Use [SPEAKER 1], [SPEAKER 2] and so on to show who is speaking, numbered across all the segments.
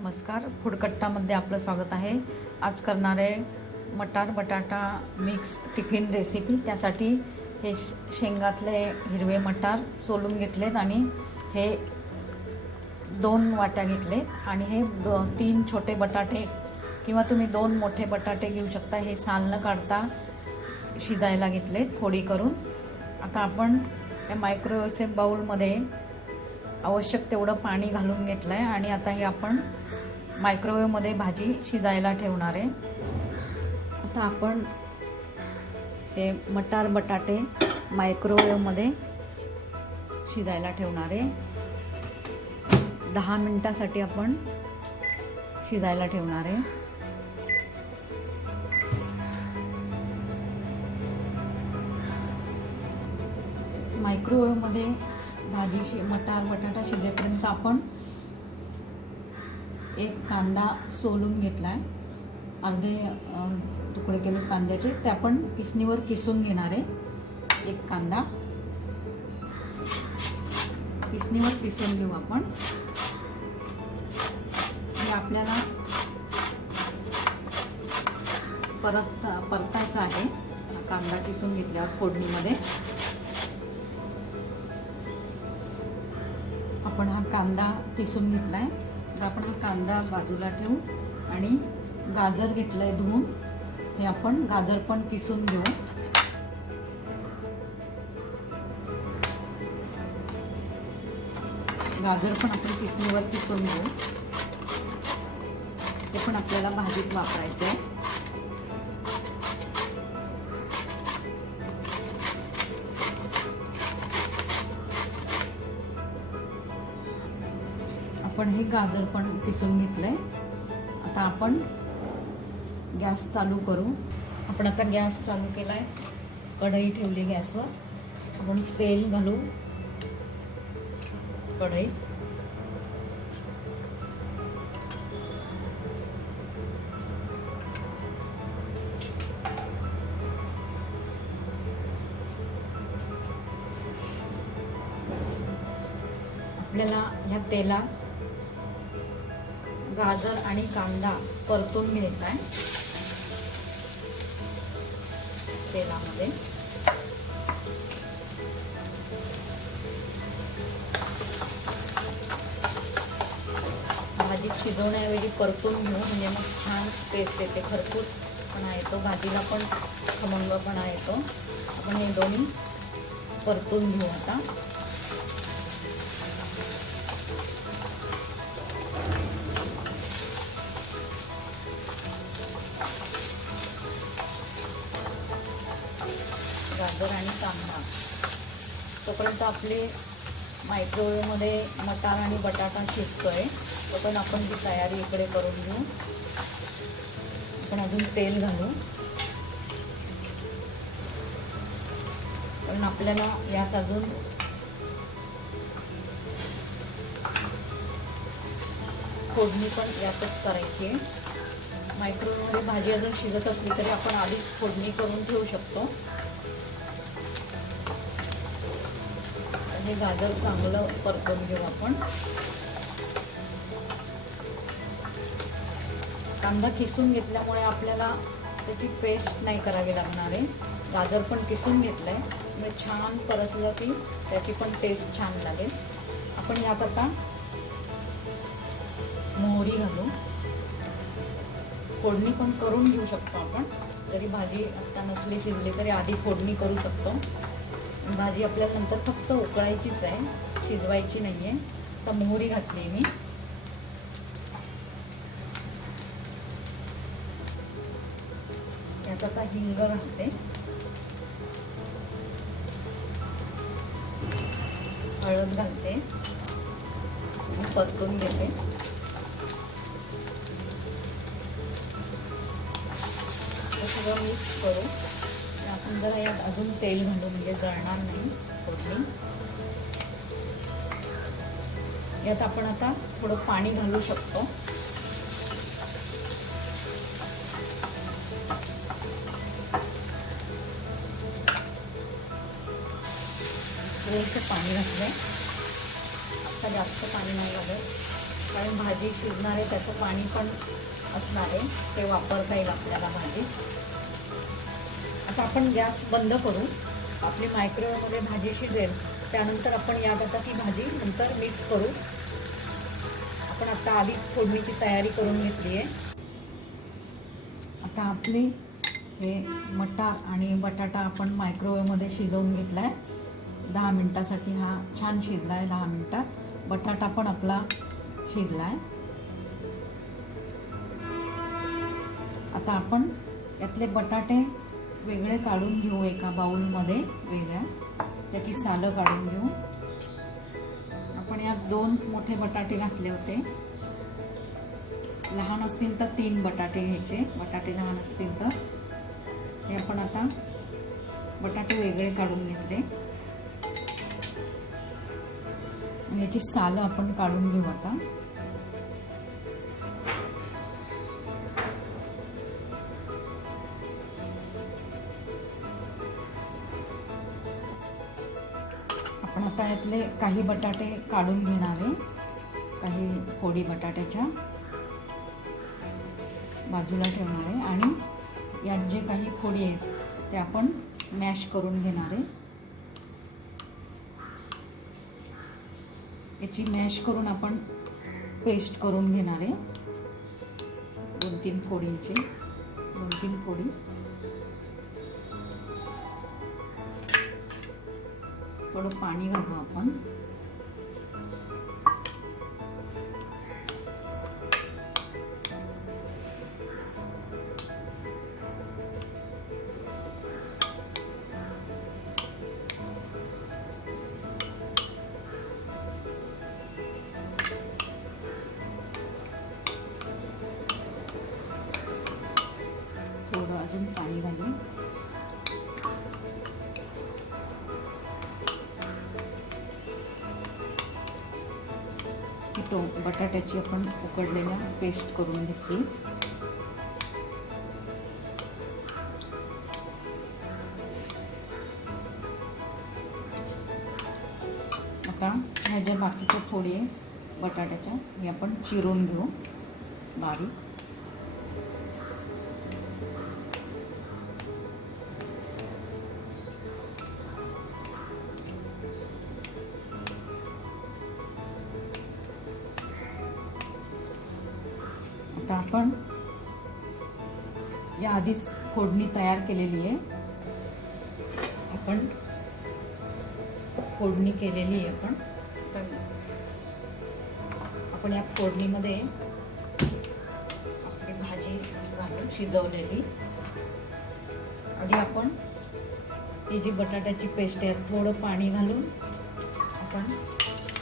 [SPEAKER 1] नमस्कार. फुडकट्टामध्ये आपलं स्वागत आहे. आज करणार आहे मटार बटाटा मिक्स टिफिन रेसिपी. त्यासाठी हे श- शेंगातले हिरवे मटार सोलून घेतलेत आणि हे दोन वाट्या घेतले आणि हे दो तीन छोटे बटाटे किंवा तुम्ही दोन मोठे बटाटे घेऊ शकता. हे साल न काढता शिजायला घेतलेत फोडी करून. आता आपण या मायक्रोवेव्ह बाऊलमध्ये आवश्यक तेवढं पाणी घालून घेतलं आहे आणि आता हे आपण मायक्रोवेव्हमध्ये भाजी शिजायला ठेवणार आहे. आता आपण हे मटार बटाटे मायक्रोवेवमध्ये शिजायला ठेवणार आहे. दहा मिनटासाठी आपण शिजायला ठेवणार आहे. मायक्रोवेवमध्ये भाजी शि मटार बटाटा शिजेपर्यंत आपण एक कांदा सोलून घेतला आहे अर्धे तुकडे केले कांद्याचे. ते आपण किसणीवर किसून घेणार आहे एक कांदा. किसणीवर किसून घेऊ आपण. आपल्याला परत परतायचा आहे. कांदा किसून घेतल्यावर फोडणीमध्ये. आपण हा कांदा किसून घेतला आहे तर आपण हा कांदा बाजूला ठेवू आणि गाजर घेतलं आहे धुवून. हे आपण गाजर पण किसून घेऊ. गाजर पण आपण किसणीवर किसून घेऊ. ते पण आपल्याला भाजीत वापरायचं आहे आपण हे गाजर पण किसून घेतलं आहे आता आपण गॅस चालू करू. आपण आता गॅस चालू केला आहे कढई ठेवली गॅसवर. आपण तेल घालू. कढई. आपल्याला ह्या तेलात गाजर आणि कांदा परतून घ्यायचा आहे तेलामध्ये. भाजी शिजवण्याऐवजी परतून घेऊ म्हणजे मग छान टेस्ट येते खरपूसपणा येतो भाजीला पण खमंगपणा येतो आपण हे दोन्ही परतून घेऊ आता. हां तोपर्यंत आपले मायक्रोवेव्हमध्ये मटार आणि बटाटा शिजतोय. तोपर्यंत आपण ती तयारी इकडे करून घेऊ. आपण अजून तेल घालू. कारण आपल्याला यात अजून फोडणी पण यातच करायची आहे. मायक्रोवेव्हमध्ये भाजी अजून शिजत असली तरी आपण आधीच फोडणी करून ठेवू शकतो. हे गाजर चांगलं परतून घेऊ आपण. कांदा किसून घेतल्यामुळे आपल्याला त्याची पेस्ट नाही करावी लागणार आहे. गाजर पण किसून घेतलंय. म्हणजे छान परतलं की त्याची पण टेस्ट छान लागेल. आपण यात आता मोहरी घालू. फोडणी पण करून घेऊ शकतो आपण. जरी भाजी आत्ता नसली शिजली तरी आधी फोडणी करू शकतो. भाजी आपल्या नंतर फक्त उकळायचीच आहे. शिजवायची नाही आहे तर मोहरी घातली मी. यात आता हिंग घालते. हळद घालते. परतून घेते. सगळं मिक्स करू जरा यात अजून तेल घालू म्हणजे जळणार नाही फोडणी. यात आपण आता थोडं पाणी घालू शकतो. पाणी घातलंय. आता जास्त पाणी नाही लागेल कारण भाजी शिजणार आहे त्याचं पाणी पण असणार आहे. ते वापरता येईल आपल्याला भाजी. आता आपण गॅस बंद करू आपली मायक्रोवेव्हमध्ये भाजी शिजेल त्यानंतर आपण या ती भाजी नंतर मिक्स करू. आपण आता आधीच फोडणीची तयारी करून घेतली आहे. आता आपली हे मटार आणि बटाटा आपण मायक्रोवेव्हमध्ये शिजवून घेतला आहे दहा मिनटासाठी हा छान शिजला आहे दहा मिनटात. बटाटा पण आपला शिजला आहे आता आपण यातले बटाटे वेगळे काढून घेऊ एका बाउलमध्ये वेगळ्या. त्याची सालं काढून घेऊ. आपण यात दोन मोठे बटाटे घातले होते. लहान असतील तर तीन बटाटे घ्यायचे. बटाटे लहान असतील तर. हे आपण आता बटाटे वेगळे काढून घेतले. याची सालं आपण काढून घेऊ आता. त्यातले काही बटाटे काढून घेणार आहे. काही फोडी बटाट्याच्या बाजूला ठेवणार आहे. आणि यात जे काही फोडी आहेत ते आपण मॅश करून घेणार आहे. याची मॅश करून आपण पेस्ट करून घेणार आहे. दोन तीन फोडींची दोन तीन फोडी. थोडं पाणी घालू आपण. ही तो बटाट्याची आपण उकडलेल्या पेस्ट करून घेतली. आता ह्या ज्या बाकीच्या फोडी आहेत बटाट्याच्या हे आपण चिरून घेऊ बारीक. आता आपण या आधीच फोडणी तयार केलेली आहे. आपण फोडणी केलेली आहे आपण तर आपण या फोडणीमध्ये आपली भाजी घालून शिजवलेली. आधी आपण ही जी बटाट्याची पेस्ट आहे थोडं पाणी घालून आपण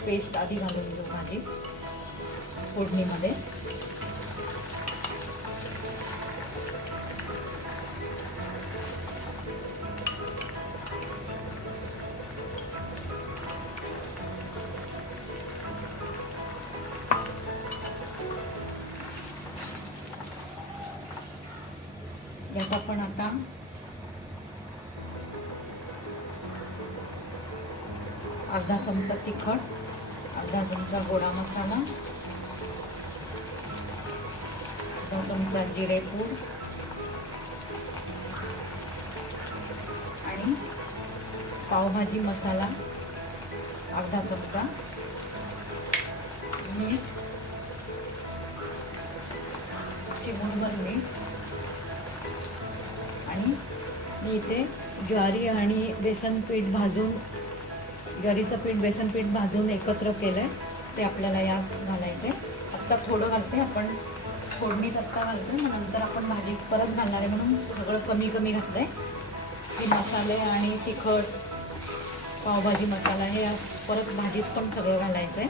[SPEAKER 1] पेस्ट आधी घालून घेऊ भाजी. फोडणीमध्ये. यात आपण आता अर्धा चमचा तिखट अर्धा चमचा गोडा मसाला अर्धा चमचा जिरेपूड आणि पावभाजी मसाला अर्धा चमचा मीठ चिमूटभर मीठ. मी इथे ज्वारी आणि बेसन पीठ भाजून ज्वारीचं पीठ बेसन पीठ भाजून एकत्र केलं आहे ते आपल्याला यात घालायचं आहे आत्ता थोडं घालते आपण. फोडणीत आत्ता घालतो मग नंतर आपण भाजी परत घालणार आहे म्हणून सगळं कमी कमी घातलं आहे की मसाले आणि तिखट पावभाजी मसाला हे परत भाजीत पण सगळं घालायचं आहे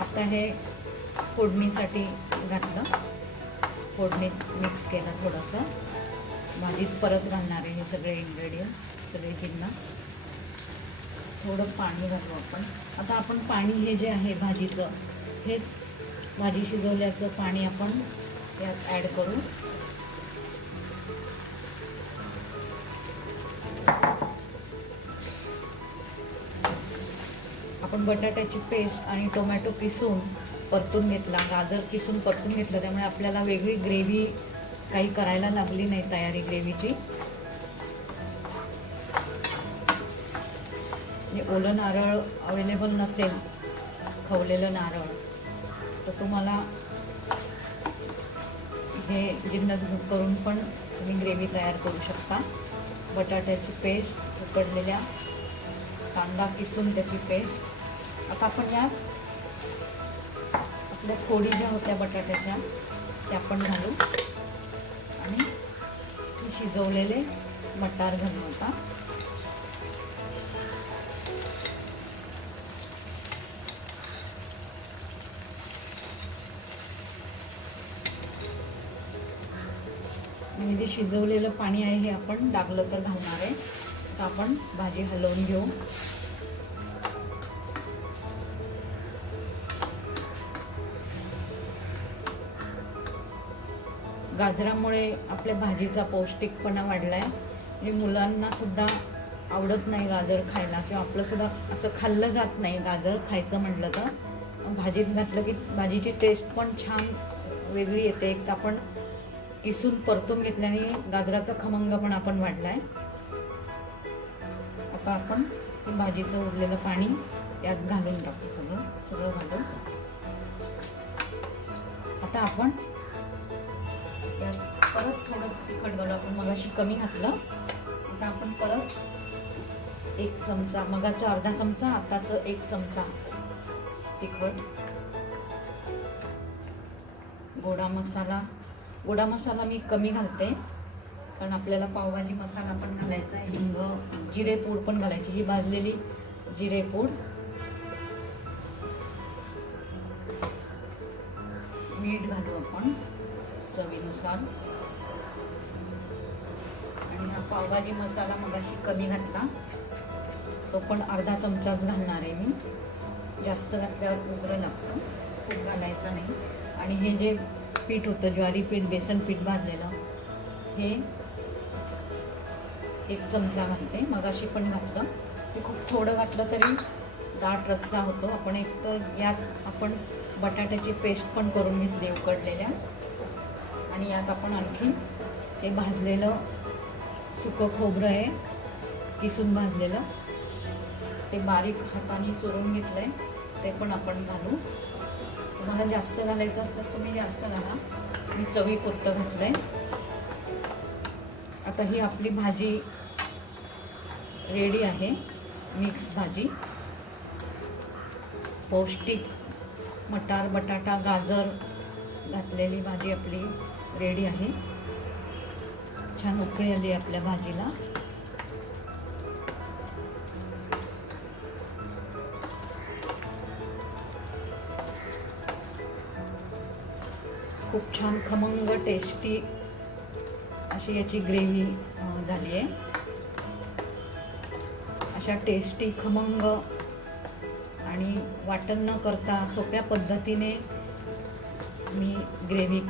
[SPEAKER 1] आता हे फोडणीसाठी घातलं. फोडणीत मिक्स केलं थोडंसं. भाजीत परत घालणार आहे हे सगळे इन्ग्रेडियंट्स सगळे जिन्नस थोडं पाणी घालू आपण. आता आपण पाणी हे जे आहे भाजीचं हेच भाजी शिजवल्याचं पाणी आपण यात ॲड करू. आपण बटाट्याची पेस्ट आणि टोमॅटो किसून परतून घेतला गाजर किसून परतून घेतलं त्यामुळे आपल्याला वेगळी ग्रेव्ही काही करायला लागली नाही तयारी ग्रेव्हीची. म्हणजे ओलं नारळ अवेलेबल नसेल खवलेलं नारळ तर तुम्हाला हे जिन्नस करून पण तुम्ही ग्रेव्ही तयार करू शकता. बटाट्याची पेस्ट उकडलेल्या कांदा किसून त्याची पेस्ट. आता आपण या आपल्या फोडी ज्या होत्या बटाट्याच्या त्या पण घालू. शिजवलेले मटार घालू आता. आणि जे शिजवलेलं पाणी आहे हे आपण डागलं तर घालणार आहे. तर आपण भाजी हलवून घेऊ. गाजरामुळे आपल्या भाजीचा पौष्टिकपणा वाढला आहे म्हणजे मुलांनासुद्धा आवडत नाही गाजर खायला किंवा आपलंसुद्धा असं खाल्लं जात नाही गाजर खायचं म्हटलं तर. भाजीत घातलं की भाजीची टेस्ट पण छान वेगळी येते. एक तर आपण किसून परतून घेतल्याने गाजराचा खमंगपणा आपण वाढला आहे आता आपण ती भाजीचं उरलेलं पाणी त्यात घालून टाकू सगळं सगळं घालून. आता आपण यात परत थोडं तिखट घालू. आपण मगाशी कमी घातलं. आता आपण परत एक चमचा मगाचा अर्धा चमचा आताचं एक चमचा तिखट. गोडा मसाला. गोडा मसाला मी कमी घालते कारण आपल्याला पावभाजी मसाला पण घालायचा आहे. हिंग जिरेपूड पण घालायची. ही भाजलेली जिरेपूड मीठ घालू आपण. चवीनुसार. आणि हा पावभाजी मसाला मगाशी कमी घातला. तो पण अर्धा चमचाच घालणार आहे मी. जास्त घातल्यावर उग्र लागतं. खूप घालायचं नाही. आणि हे जे पीठ होतं ज्वारी पीठ बेसन पीठ भाजलेलं हे एक चमचा घालते. मगाशी पण घातलं. हे खूप थोडं घातलं तरी दाट रस्सा होतो. आपण एक तर यात आपण बटाट्याची पेस्ट पण करून घेतली उकडलेल्या. आणि यात आपण आणखी ते भाजलेलं सुकं खोबरं आहे किसून भाजलेलं. ते बारीक हाताने चोरून घेतलं आहे ते पण आपण घालू. तुम्हाला जास्त घालायचं असलं तर तुम्ही जास्त घाला. मी चवी पुरतं घातलं आहे आता ही आपली भाजी रेडी आहे मिक्स भाजी. पौष्टिक मटार बटाटा गाजर घातलेली भाजी आपली. रेडी आहे. छान उकळी आली आपल्या भाजीला. खूप छान खमंग टेस्टी अशी याची ग्रेव्ही झाली आहे. अशा टेस्टी खमंग आणि वाटण न करता सोप्या पद्धतीने मी ग्रेव्ही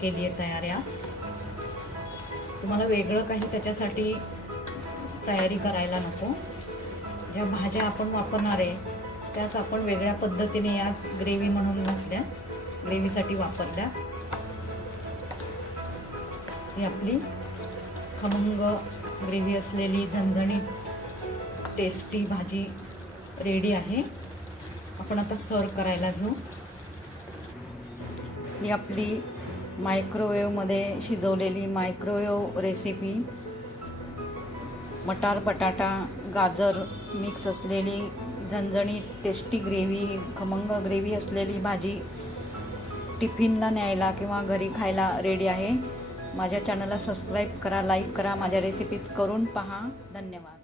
[SPEAKER 1] केली आहे तयार या तुम्हाला वेगळं काही त्याच्यासाठी तयारी करायला नको. ज्या भाज्या आपण वापरणार आहे त्याच आपण वेगळ्या पद्धतीने या ग्रेव्ही म्हणून घातल्या. ग्रेव्हीसाठी वापरल्या. ही आपली खमंग ग्रेव्ही असलेली झणझणीत टेस्टी भाजी रेडी आहे. आपण आता सर्व करायला घेऊ. ही आपली मायक्रोवेवमध्ये शिजवलेली मायक्रोवेव रेसिपी. मटार बटाटा गाजर मिक्स असलेली झणझणीत टेस्टी ग्रेव्ही खमंग ग्रेव्ही असलेली भाजी टिफिनला न्यायला किंवा घरी खायला रेडी आहे. माझ्या चॅनलला सबस्क्राईब करा लाईक करा माझ्या रेसिपीज करून पहा. धन्यवाद.